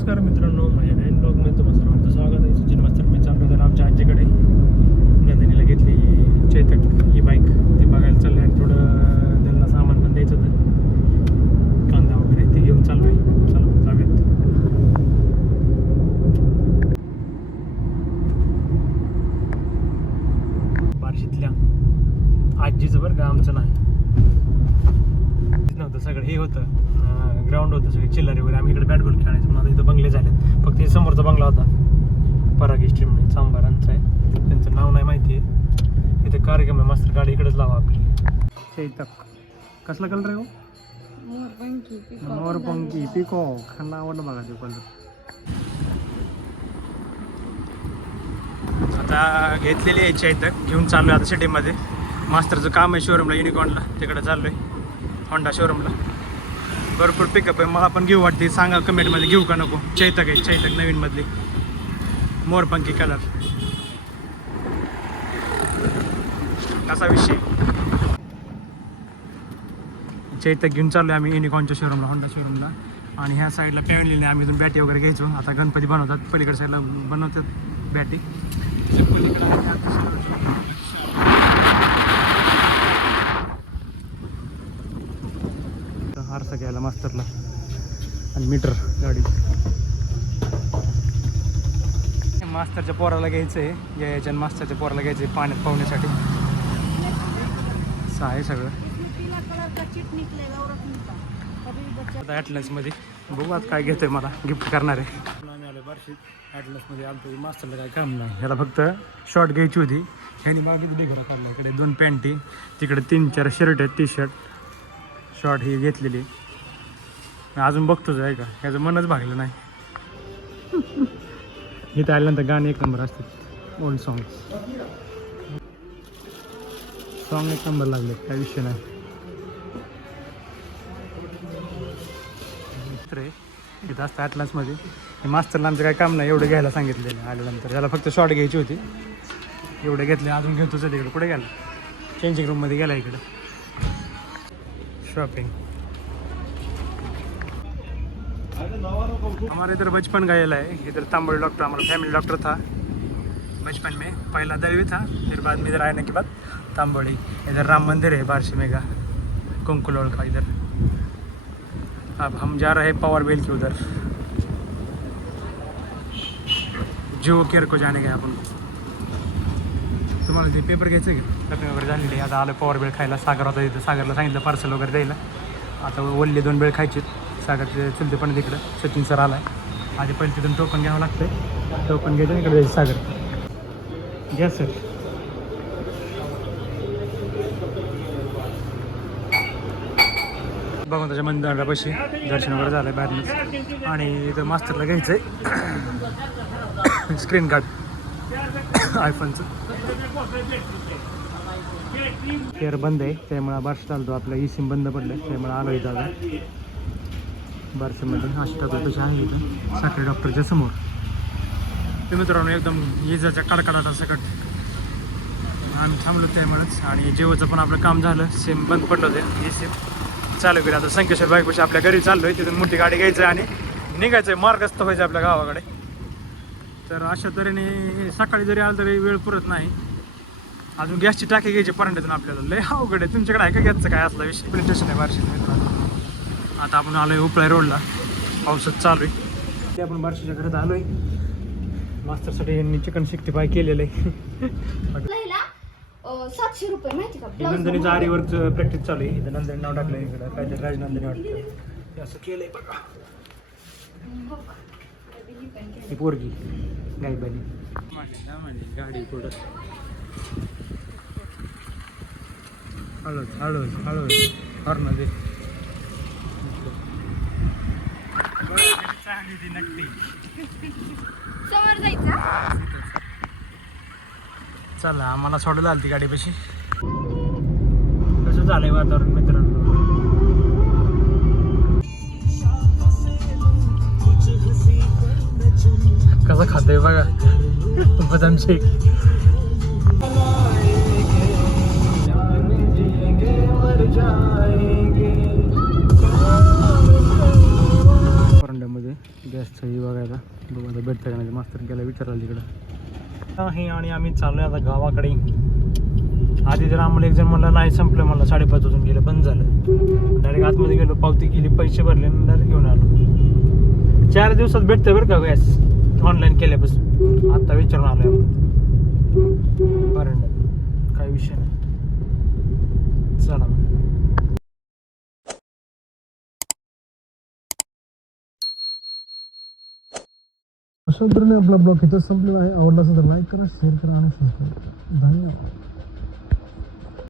नमस्कार मित्रांनो, माझ्या नवीन ब्लॉगमध्ये तुम्हाला सर्वांचं स्वागत आहे. सचिन मास्तर मी चाललो तर आमच्या आजीकडे. नंदिनीला घेतली चैतक ही बाईक, ती बघायला चालली आणि थोडं त्यांना सामान पण द्यायचं होतं, कांदा वगैरे ते घेऊन चाललो आहे. चला जाऊयात. बार्शीतल्या आजीचं बरं का, आमचं नाही नव्हतं. सगळं हे होतं, ग्राउंड होतं, सगळे चिल्लरे वगैरे. आम्ही इकडे बॅट बॉल खेळायचो म्हणून आता इथं बंगले झालेत. फक्त हे समोरचा बंगला होता, पराग स्ट्रीम म्हणून चांबारांचा आहे, त्यांचं नाव नाही माहिती आहे. इथे कार्यक्रम आहे, मास्तर गाडी इकडेच लावा आपली. चैतक कसला कलर आहे हो? मोरपंखी पिकॉक, खाना आवडलं बघा ते कलर. आता घेतलेली आहे चैतक, घेऊन चाललो आहे आता सिटीमध्ये. मास्तरचं काम आहे शोरूमला, युनिकॉर्नला, तिकडे चाललो आहे होंडा शोरूमला. भरपूर पिकअप आहे, मला पण घेऊ वाटते. सांगा कमेंटमध्ये घेऊ का नको. चैतक आहे, चैतक नवीनमधली मोरपंखी कलर. असा विषय. चैतक घेऊन चाललो आहे आम्ही युनिकॉर्नच्या शोरूमला, होंडा शोरूमला. आणि ह्या साईडला पॅवलिनने आम्ही इथून बॅटी वगैरे घ्यायचो. आता गणपती बनवतात, पलीकडे साईडला बनवतात बॅटी. आरसा घ्यायला मास्तरला आणि मीटर गाडी. मास्तरच्या पोराला घ्यायचं आहे, याच्या मास्तरच्या पोराला घ्यायचं आहे पाण्यात पाहण्यासाठी. असं आहे सगळं. आता ॲटलन्समध्ये बघू आता काय घेतोय, मला गिफ्ट करणार आहे. आम्ही आलो बार्शीत, ॲटलन्समध्ये आलो. मास्तरला काय काम नाही, ह्याला फक्त शॉर्ट घ्यायची होती. ह्यानी मागे बिघरा काढला. इकडे 2 पॅन्टी, तिकडे 3-4 शर्ट आहेत, टी शर्ट. शॉर्ट ही घेतलेली. अजून बघतोच आहे का, ह्याचं मनच भागलं नाही. इथं आल्यानंतर गाणे एक नंबर असतात, ओल्ड सॉंग एक नंबर लागले, काय विषय नाही. इथं असतं ॲटलासमध्ये. हे मास्तरला आमचं काय काम नाही, एवढं घ्यायला सांगितलेलं आल्यानंतर. त्याला फक्त शॉर्ट घ्यायची होती, एवढे घेतले. अजून घेतोच आहे तिकडे. कुठे गेला? चेंजिंग रूममध्ये गेला इकडं. शॉपिंग. हमारे इधर बचपन गया है. इधर तांबड़ डॉक्टर, हमारा फैमिली डॉक्टर था बचपन में. पहला 10वीं था, फिर बाद में इधर आने के बाद तांबड़ी. इधर राम मंदिर है बार्शी में का, कुंकुलोल का इधर. अब हम जा रहे हैं पावर बेल के उधर, जो केअर को जाने गए आपण. तुम्हाला ते पेपर घ्यायचं की शॉपिंग वगैरे झालेली. आता आलं पॉवर बेळ खायला. सागर होता तिथं, सागरला सांगितलं पार्सल वगैरे द्यायला. आता वल्ले 2 बेळ खायचे. सागरचे चुलते पण तिकडं. सचिन सर आला आहे. आधी पहिले तिथून टोकन घ्यावं लागतं. टोकन घ्यायचं इकडे जायचं. सागर घ्या सर. बघून त्याच्या मंदिरापाशी दर्शन वगैरे झालं आहे बाहेरनंच. आणि इथं मास्तरला घ्यायचं आहे स्क्रीन गार्ड आयफोनचं. फेअर बंद आहे, त्यामुळे बार्शी चालतो. आपलं ई सिम बंद पडलं आहे, त्यामुळे आलो इथं आता बार्शीमध्ये. अष्टादश आहे इथं साखरे डॉक्टरच्या समोर. ते मित्रांनो एकदम इजाच्या कडकडाटा सकट आम्ही थांबलो त्यामुळेच. आणि जेवचं पण आपलं काम झालं. सिम बंद पडलं होतं, ई सिम चालू केलं. आता संकेश्वर बाईकपाशी आपल्या घरी चाललो आहे. तिथून मोठी गाडी घ्यायचं आणि निघायचं आहे, मार्गस्थ व्हायचं आपल्या गावाकडे. तर अशा तऱ्हेने सकाळी जरी आलं तरी वेळ पुरत नाही. अजून गॅसची टाकी घ्यायची परांड्यातून आपल्याला. लय अवघड आहे. तुमच्याकडे आहे का गॅसचं काय असला विषय? पोलीस स्टेशन आहे बार्शीचं मित्रांनो. आता आपण आलो आहे उपळा रोडला, पावसात चालू आहे. ते आपण बार्शीच्या घरात आलो आहे. मास्तरसाठी यांनी चिकन 65 केलेलं आहे. 700 रुपये माहिती का? नंदिनीचं आरीवरचं प्रॅक्टिस चालू आहे. इथं नंदिनी नाव टाकलं इकडं, काहीतरी राजनंदिनी वाटतं. असं केलंय बघा. ही पोरगी गायबानी माझी गाडी पुढं. हळूच हळूच हळूच हॉर्न दे. नक्की समोर जायचं. चला, आम्हाला सोडायला आली ती गाडीपाशी. कसं झालंय वातावरण मित्रांनो. कसं खातोय बघा बदाम शेक. सही बघायला बघू आता भेटतं का नाही मास्तर गेला विचारायला तिकडं आहे आणि आम्ही चाललोय आता गावाकडे आधी तर आम्हाला एक जण म्हणलं नाही संपलं मला 5:30 वाजून गेलं बंद झालं डायरेक्ट आतमध्ये गेलो पावती केली पैसे भरले आणि डायरेक्ट घेऊन आलो 4 दिवसात भेटतं बरं का गॅस ऑनलाईन केल्यापासून आता विचारून आलो बरं काही विषय नाही चला अशा तऱ्हेने आपला ब्लॉग इथं संपलेला आहे आवडला असेल तर लाईक करा शेअर करा आणि सबस्क्राईब करा धन्यवाद